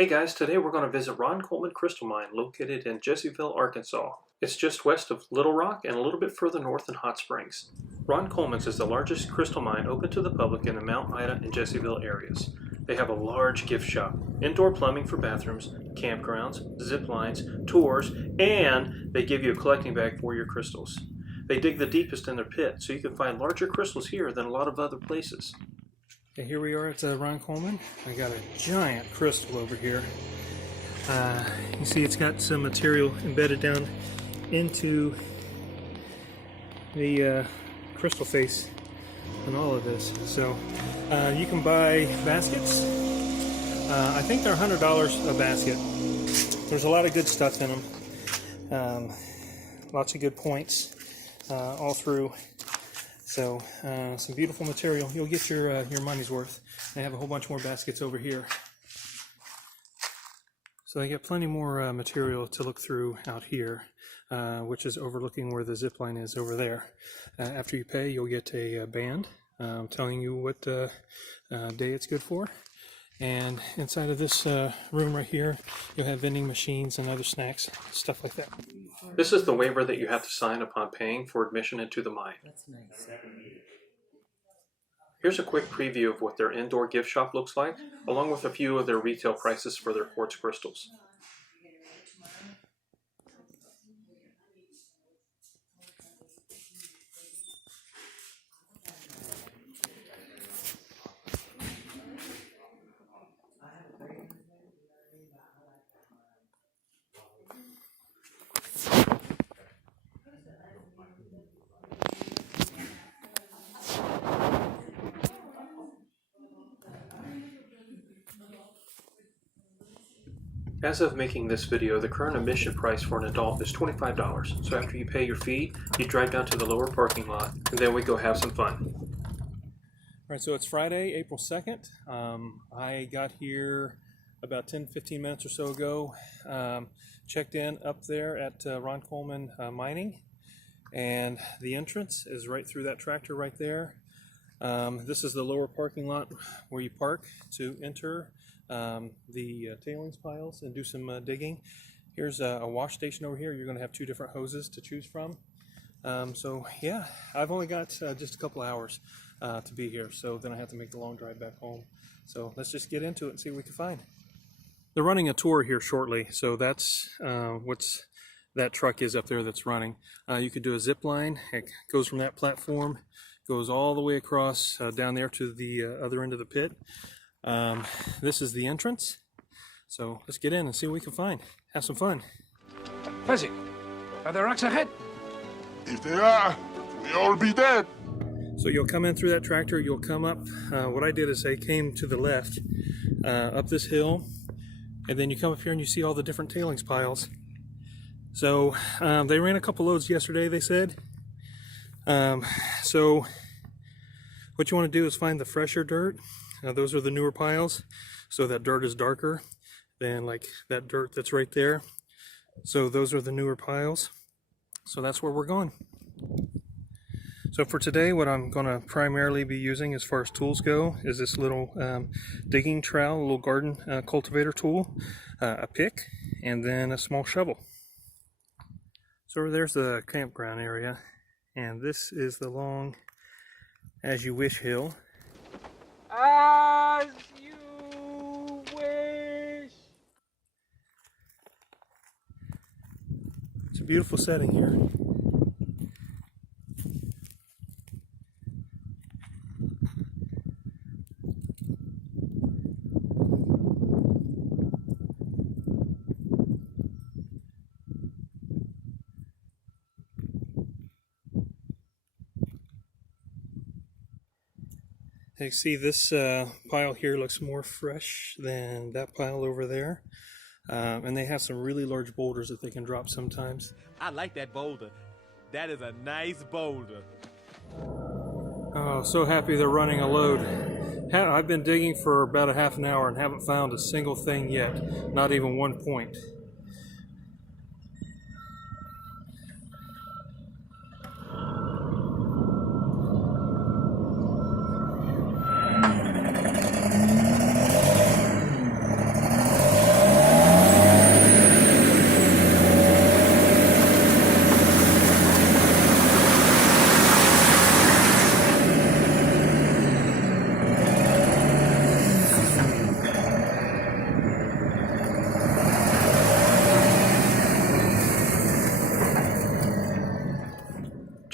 Hey guys, today we're going to visit Ron Coleman Crystal Mine located in Jessieville, Arkansas. It's just west of Little Rock and a little bit further north in Hot Springs. Ron Coleman's is the largest crystal mine open to the public in the Mount Ida and Jessieville areas. They have a large gift shop, indoor plumbing for bathrooms, campgrounds, zip lines, tours, and they give you a collecting bag for your crystals. They dig the deepest in their pit, so you can find larger crystals here than a lot of other places. Okay, here we are at Ron Coleman. I got a giant crystal over here. You see it's got some material embedded down into the crystal face and all of this. So you can buy baskets. I think they're $100 a basket. There's a lot of good stuff in them. Lots of good points all through. So some beautiful material. You'll get your money's worth. I have a whole bunch more baskets over here. So I got plenty more material to look through out here, which is overlooking where the zip line is over there. After you pay, you'll get a band telling you what day it's good for. And inside of this room right here, you'll have vending machines and other snacks, stuff like that. This is the waiver that you have to sign upon paying for admission into the mine. That's nice. Here's a quick preview of what their indoor gift shop looks like, along with a few of their retail prices for their quartz crystals. As of making this video, the current admission price for an adult is $25. So after you pay your fee, you drive down to the lower parking lot, and then we go have some fun. Alright, so it's Friday, April 2nd. I got here about 10-15 minutes or so ago. Checked in up there at Ron Coleman Mining, and the entrance is right through that tractor right there. This is the lower parking lot where you park to enter the tailings piles and do some digging. Here's a wash station over here. You're going to have two different hoses to choose from. So yeah, I've only got just a couple hours to be here, so then I have to make the long drive back home. So let's just get into it and see what we can find. They're running a tour here shortly, so that's what's that truck is up there that's running. You could do a zip line. It goes from that platform, goes all the way across down there to the other end of the pit. This is the entrance, so let's get in and see what we can find. Have some fun. Fezzik, are there rocks ahead? If they are, we all be dead. So you'll come in through that tractor, you'll come up, what I did is I came to the left, up this hill, and then you come up here and you see all the different tailings piles. So they ran a couple loads yesterday, they said. So what you want to do is find the fresher dirt. Those are the newer piles, so that dirt is darker than like that dirt that's right there. So those are the newer piles. So that's where we're going. So for today, what I'm going to primarily be using as far as tools go is this little digging trowel, a little garden cultivator tool, a pick, and then a small shovel. So there's the campground area, and this is the long As You Wish hill. As you wish. It's a beautiful setting here. You see this pile here looks more fresh than that pile over there. And they have some really large boulders that they can drop sometimes. I like that boulder. That is a nice boulder. Oh, so happy they're running a load. I've been digging for about a half an hour and haven't found a single thing yet. Not even one point.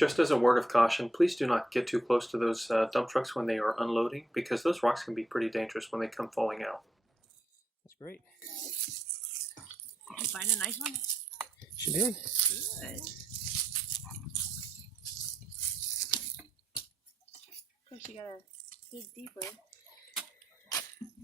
Just as a word of caution, please do not get too close to those dump trucks when they are unloading, because those rocks can be pretty dangerous when they come falling out. That's great. Did you find a nice one? She did. Good. Of course, you gotta dig deeper. Dig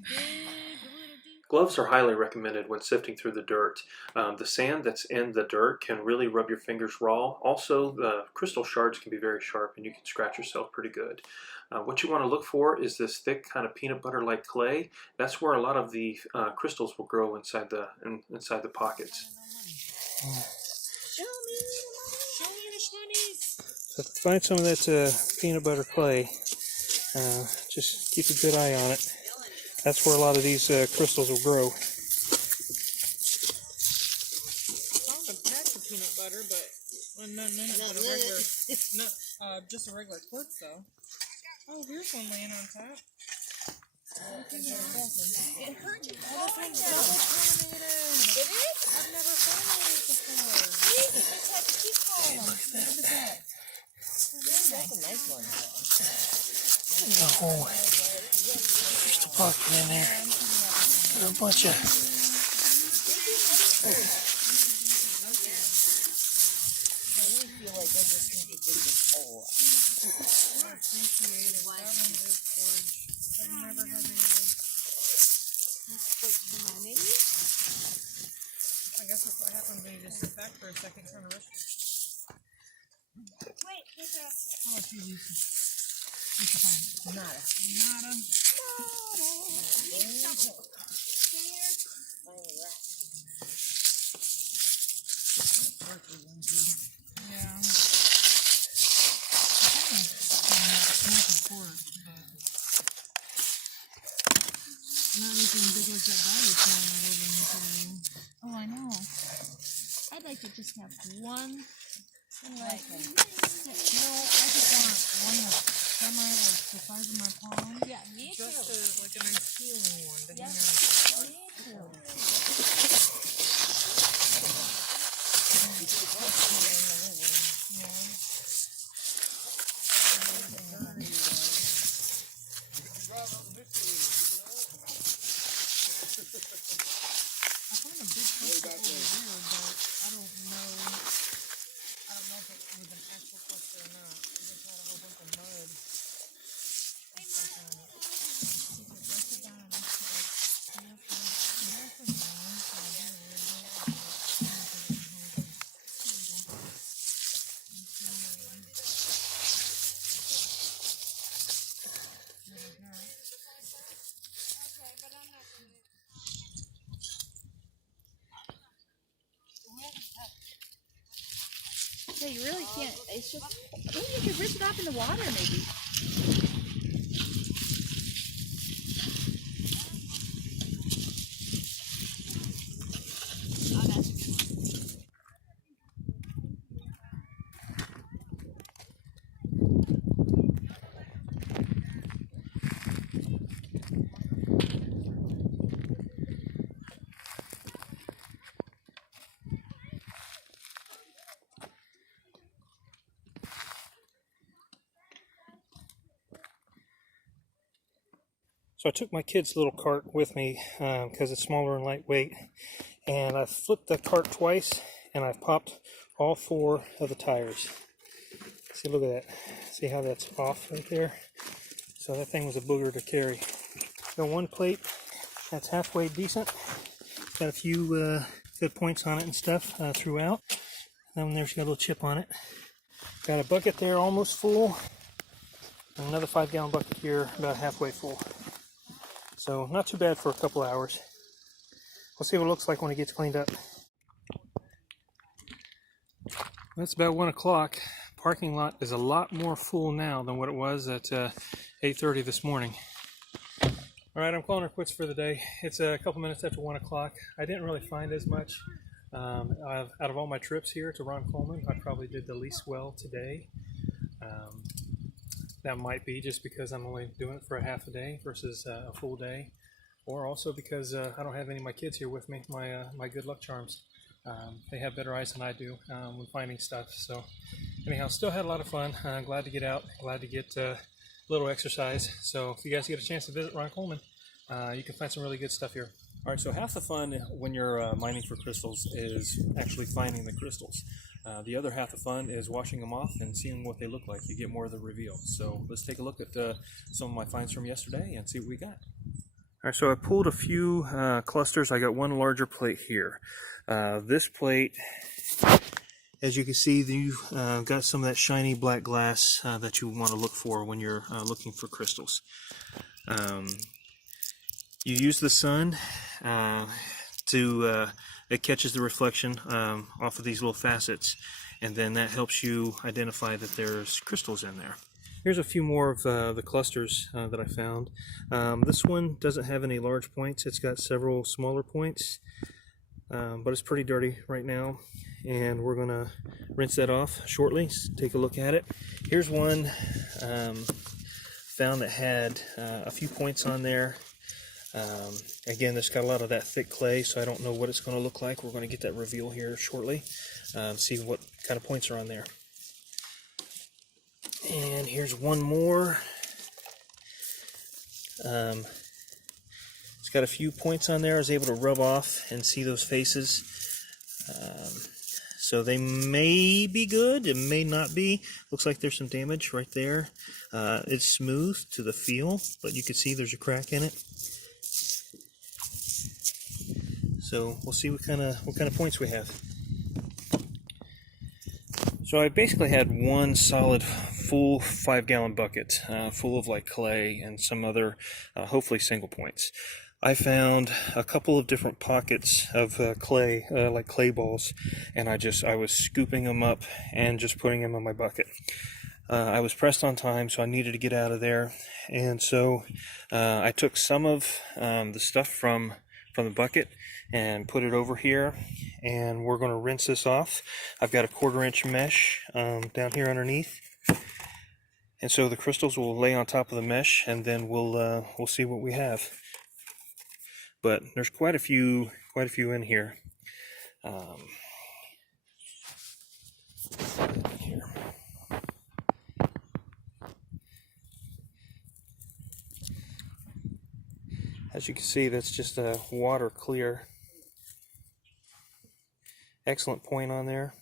a little deeper. Gloves are highly recommended when sifting through the dirt. The sand that's in the dirt can really rub your fingers raw. Also, the crystal shards can be very sharp and you can scratch yourself pretty good. What you want to look for is this thick kind of peanut butter-like clay. That's where a lot of the crystals will grow inside the pockets. Show me the money. So find some of that peanut butter clay. Just keep a good eye on it. That's where a lot of these crystals will grow. Found a patch of peanut butter, but none of it but a regular, just a regular quartz though. Oh, here's one laying on top. It hurt to find them. It is? I've never found one of these before. You just have to keep calling them. Look at that. That's a nice one. There's a whole crystal pocket in there. There's a bunch of... I really feel like I just need to dig this hole. I appreciate it. That one is gorgeous. I've never had any of those. I guess that's what happens when you just sit back for a second trying to rush it. Wait, there's a... How much you use? What's your time? Nada. Nada. Yeah. Not anything big like that value plan right over in this area. Oh, I know. I'd like to just have one. Like, No, I just want one that's semi like the size of my palm. yeah, me too. Just as like a nice healing one to hang Yeah. out. Me too. Yeah. I found a big crystal over there, but I don't know. I don't know if it was an actual cluster or not. It just had a whole bunch of mud. And stuff on it. What's it down? Yeah, you really can't. It's just. Maybe you could rip it off in the water, maybe. Oh, that's a good one. So I took my kid's little cart with me because it's smaller and lightweight, and I flipped the cart twice and I popped all 4 of the tires. See, look at that. See how that's off right there? So that thing was a booger to carry. Got one plate that's halfway decent. Got a few good points on it and stuff throughout. Then there's got a little chip on it. Got a bucket there almost full. And another 5-gallon bucket here about halfway full. So not too bad for a couple hours. We'll see what it looks like when it gets cleaned up. It's about 1 o'clock. Parking lot is a lot more full now than what it was at 8:30 this morning. All right, I'm calling her quits for the day. It's a couple minutes after 1 o'clock. I didn't really find as much. Out of all my trips here to Ron Coleman, I probably did the least well today. That might be just because I'm only doing it for a half a day versus a full day, or also because I don't have any of my kids here with me, my good luck charms. They have better eyes than I do when finding stuff, so anyhow, still had a lot of fun. Glad to get out, glad to get a little exercise. So if you guys get a chance to visit Ron Coleman, you can find some really good stuff here. All right, so half the fun when you're mining for crystals is actually finding the crystals. The other half of the fun is washing them off and seeing what they look like. You get more of the reveal. So let's take a look at some of my finds from yesterday and see what we got. All right, so I pulled a few clusters. I got one larger plate here. This plate, as you can see, you've got some of that shiny black glass that you want to look for when you're looking for crystals. You use the sun it catches the reflection off of these little facets, and then that helps you identify that there's crystals in there. Here's a few more of the clusters that I found. This one doesn't have any large points. It's got several smaller points, but it's pretty dirty right now, and we're gonna rinse that off shortly. Take a look at it. Here's one found that had a few points on there. Again, it's got a lot of that thick clay, so I don't know what it's going to look like. We're going to get that reveal here shortly, see what kind of points are on there. And here's one more. It's got a few points on there. I was able to rub off and see those faces. So they may be good, it may not be. Looks like there's some damage right there. It's smooth to the feel, but you can see there's a crack in it. So we'll see what kind of points we have. So I basically had one solid full 5-gallon bucket full of like clay and some other hopefully single points. I found a couple of different pockets of clay, like clay balls, and I was scooping them up and just putting them in my bucket. I was pressed on time, so I needed to get out of there, and so I took some of the stuff from the bucket and put it over here, and we're going to rinse this off. I've got a 1/4-inch mesh down here underneath, and so the crystals will lay on top of the mesh, and then we'll see what we have. But there's quite a few in here. Here. As you can see, that's just a water clear. Excellent point on there.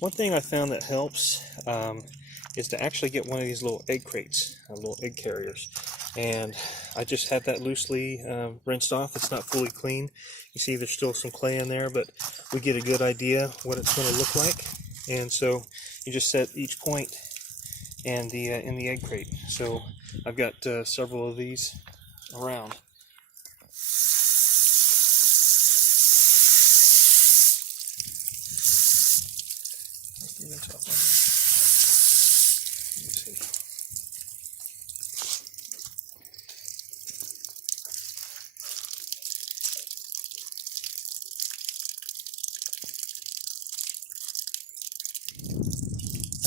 One thing I found that helps is to actually get one of these little egg crates, little egg carriers. And I just had that loosely rinsed off. It's not fully clean. You see there's still some clay in there, but we get a good idea what it's going to look like. And so you just set each point and in the egg crate. So I've got several of these around.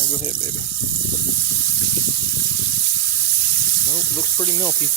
Go ahead, baby. Nope, looks pretty milky.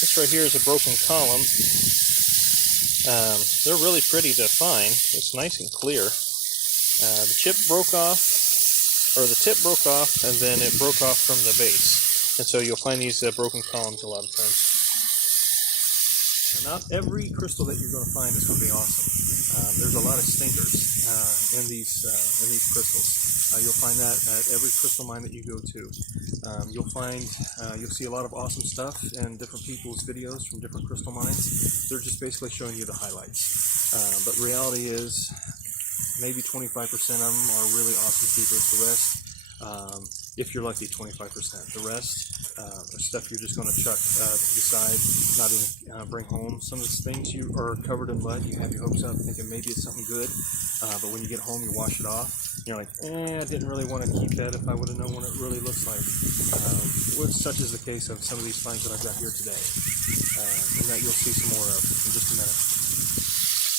This right here is a broken column. They're really pretty to find. It's nice and clear. The tip broke off, and then it broke off from the base. And so you'll find these broken columns a lot of times. Now, not every crystal that you're going to find is going to be awesome. There's a lot of stinkers in these crystals. You'll find that at every crystal mine that you go to. You'll see a lot of awesome stuff in different people's videos from different crystal mines. They're just basically showing you the highlights. But reality is, maybe 25% of them are really awesome keepers. The rest, if you're lucky, 25%. The rest are stuff you're just going to chuck to the side, not even bring home. Some of the things you are covered in mud, you have your hopes up thinking maybe it's something good, but when you get home, you wash it off. You're like, I didn't really want to keep that if I would have known what it really looks like. Such is the case of some of these finds that I've got here today, and that you'll see some more of in just a minute.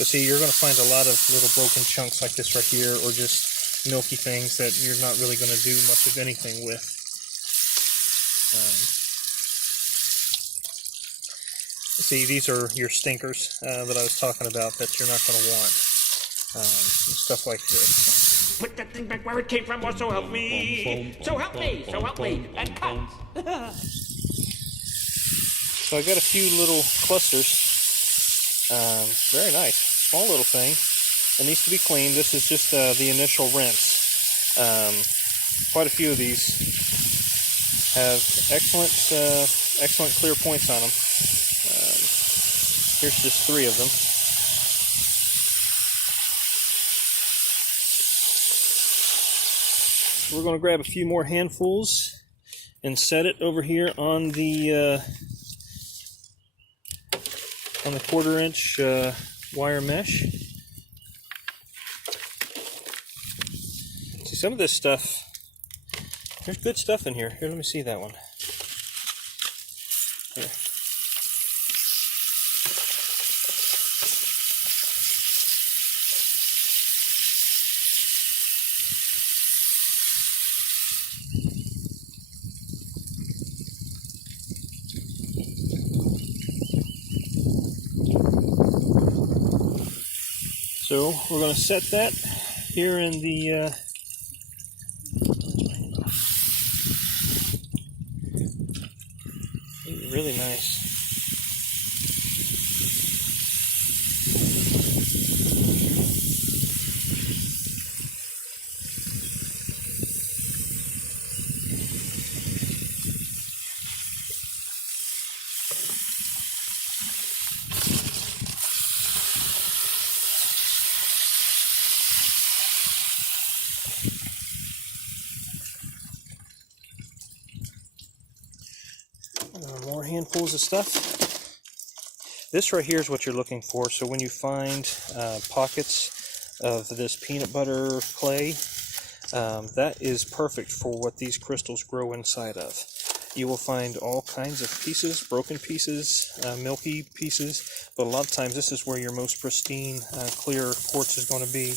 So see, you're going to find a lot of little broken chunks like this right here, or just milky things that you're not really going to do much of anything with. See, these are your stinkers that I was talking about that you're not going to want. Stuff like this. Put that thing back where it came from, or so help me. So help me, and cut. So I got a few little clusters. Very nice. Small little thing. It needs to be cleaned. This is just the initial rinse. Quite a few of these have excellent clear points on them. Here's just 3 of them. We're going to grab a few more handfuls and set it over here on the 1/4-inch wire mesh. See, some of this stuff, there's good stuff in here. Here, let me see that one. Here. So we're going to set that here in the really nice. More handfuls of stuff. This right here is what you're looking for. So when you find pockets of this peanut butter clay, that is perfect for what these crystals grow inside of. You will find all kinds of pieces, broken pieces, milky pieces, but a lot of times this is where your most pristine, clear quartz is going to be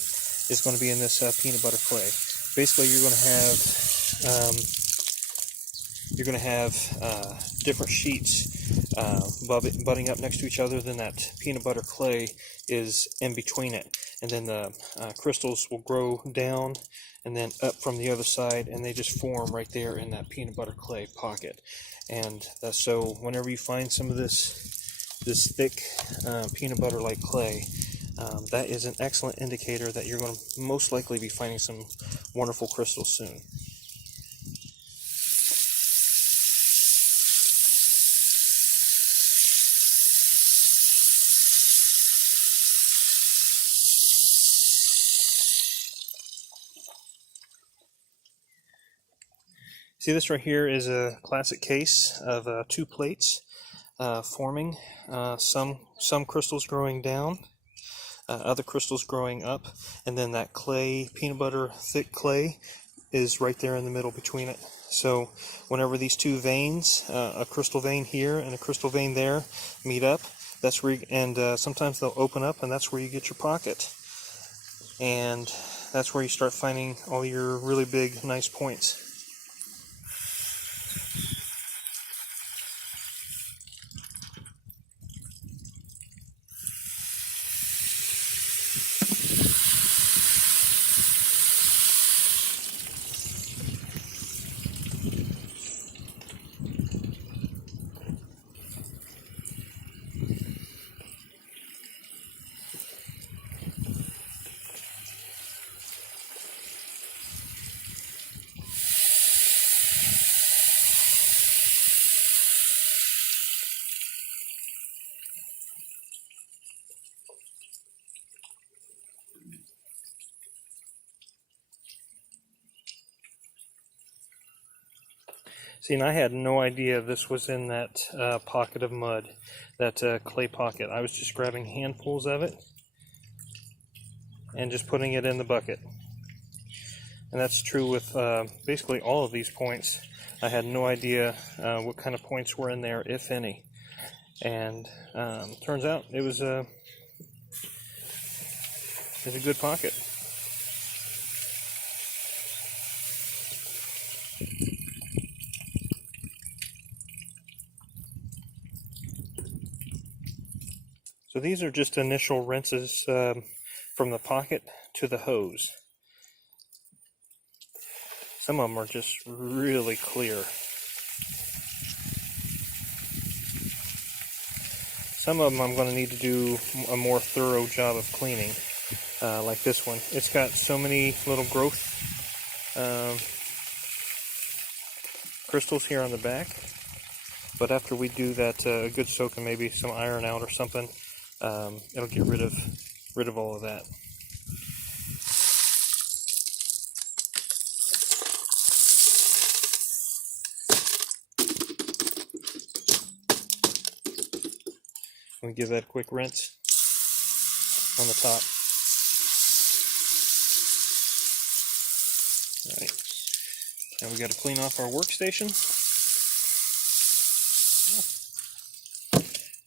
in this peanut butter clay. Basically, you're going to have different sheets butting up next to each other. Then that peanut butter clay is in between it, and then the crystals will grow down and then up from the other side, and they just form right there in that peanut butter clay pocket. And so whenever you find some of this thick peanut butter like clay, that is an excellent indicator that you're going to most likely be finding some wonderful crystals soon. See, this right here is a classic case of 2 plates forming, some crystals growing down, other crystals growing up, and then that clay, peanut butter thick clay, is right there in the middle between it. So whenever these 2 veins, a crystal vein here and a crystal vein there, meet up, that's where sometimes they'll open up, and that's where you get your pocket. And that's where you start finding all your really big, nice points. See, and I had no idea this was in that pocket of mud, that clay pocket. I was just grabbing handfuls of it and just putting it in the bucket. And that's true with basically all of these points. I had no idea what kind of points were in there, if any. And turns out it was a good pocket. So these are just initial rinses from the pocket to the hose. Some of them are just really clear. Some of them I'm going to need to do a more thorough job of cleaning, like this one. It's got so many little growth crystals here on the back, but after we do that a good soak and maybe some iron out or something, it'll get rid of all of that. We give that a quick rinse on the top. All right, now we got to clean off our workstation.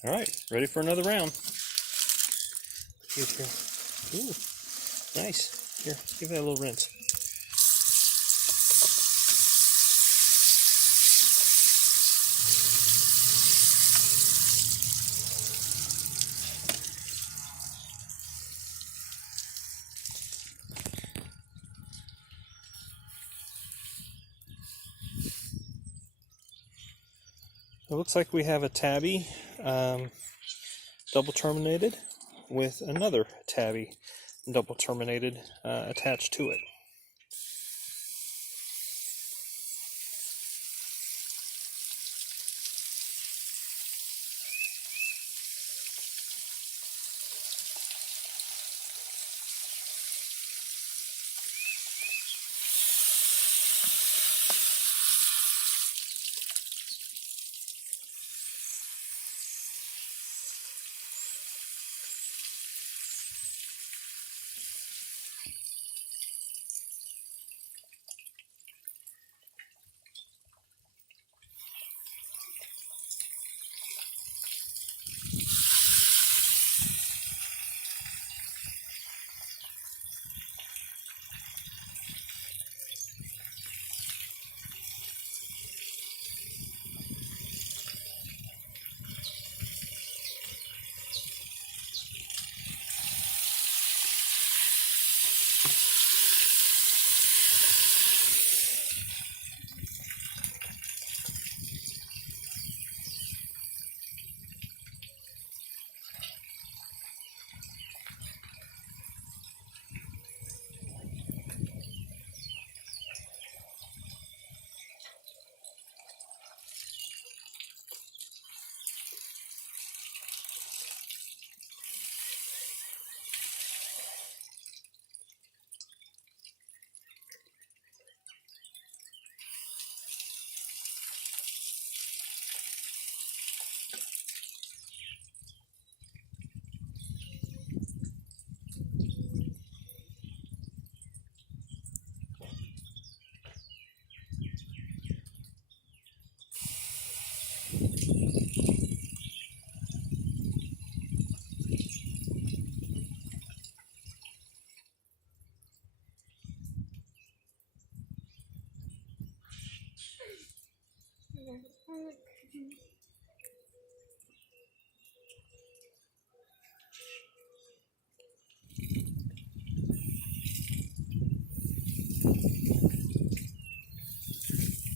All right, ready for another round. Here. Ooh, nice. Here, give that a little rinse. It looks like we have a tabby double terminated with another tabby double terminated attached to it.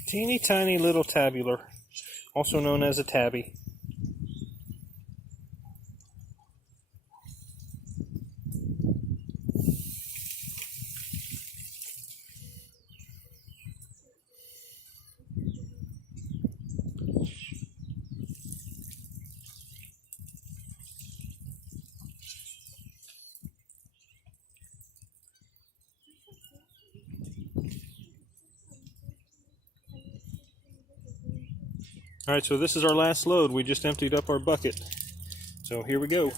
Teeny tiny little tabular, also known as a tabby. Alright, so this is our last load. We just emptied up our bucket. So here we go.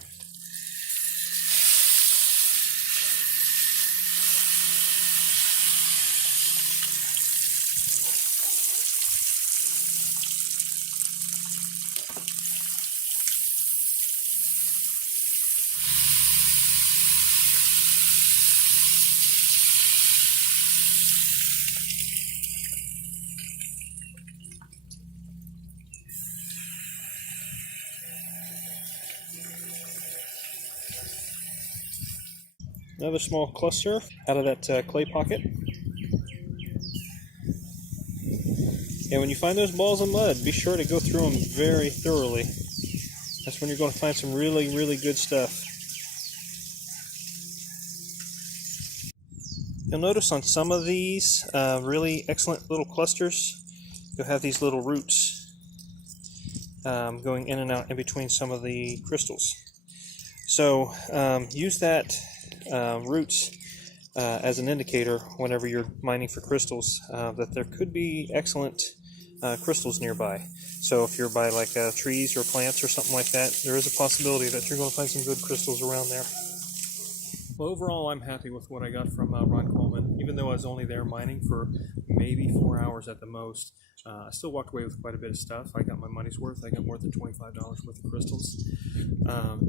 Another small cluster out of that clay pocket. And when you find those balls of mud, be sure to go through them very thoroughly. That's when you're going to find some really, really good stuff. You'll notice on some of these really excellent little clusters, you'll have these little roots going in and out in between some of the crystals. So use that roots as an indicator whenever you're mining for crystals that there could be excellent crystals nearby. So if you're by like trees or plants or something like that, there is a possibility that you're going to find some good crystals around there. Well, overall, I'm happy with what I got from Ron Coleman. Even though I was only there mining for maybe 4 hours at the most, I still walked away with quite a bit of stuff. I got my money's worth. I got more than $25 worth of crystals.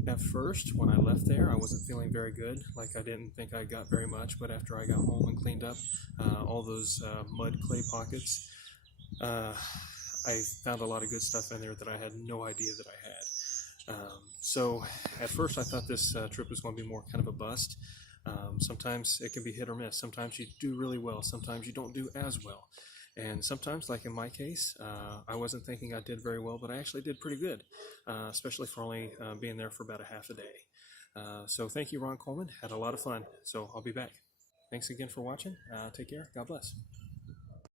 At first, when I left there, I wasn't feeling very good. Like I didn't think I got very much, but after I got home and cleaned up all those mud clay pockets, I found a lot of good stuff in there that I had no idea that I had. So at first I thought this trip was going to be more kind of a bust. Sometimes it can be hit or miss. Sometimes you do really well. Sometimes you don't do as well. And sometimes, like in my case, I wasn't thinking I did very well, but I actually did pretty good, especially for only being there for about a half a day. So thank you, Ron Coleman. Had a lot of fun. So I'll be back. Thanks again for watching. Take care. God bless.